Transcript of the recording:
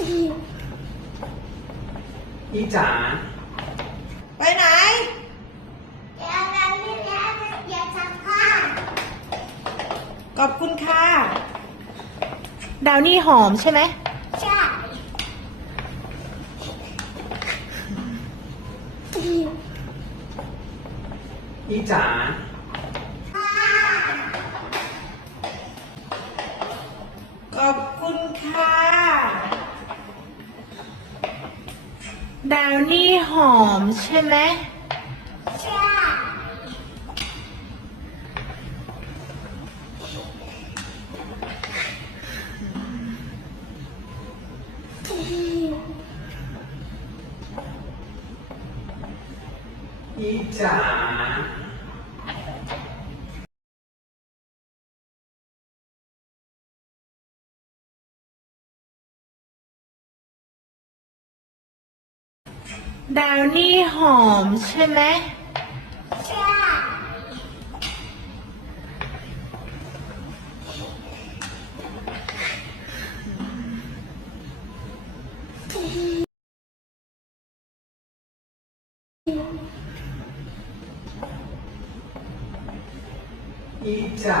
อีจ๋า ไปไหน อยากเรียนอยากจำค่ะขอบคุณค่ะ ดาวนี่หอมใช่ไหม ใช่พี่จ๋า ขอบคุณค่ะดาวนี่หอมใช่ไหมใช่ดีจ้าดาวนี่หอมใช่ไหมใช่ีจ๋า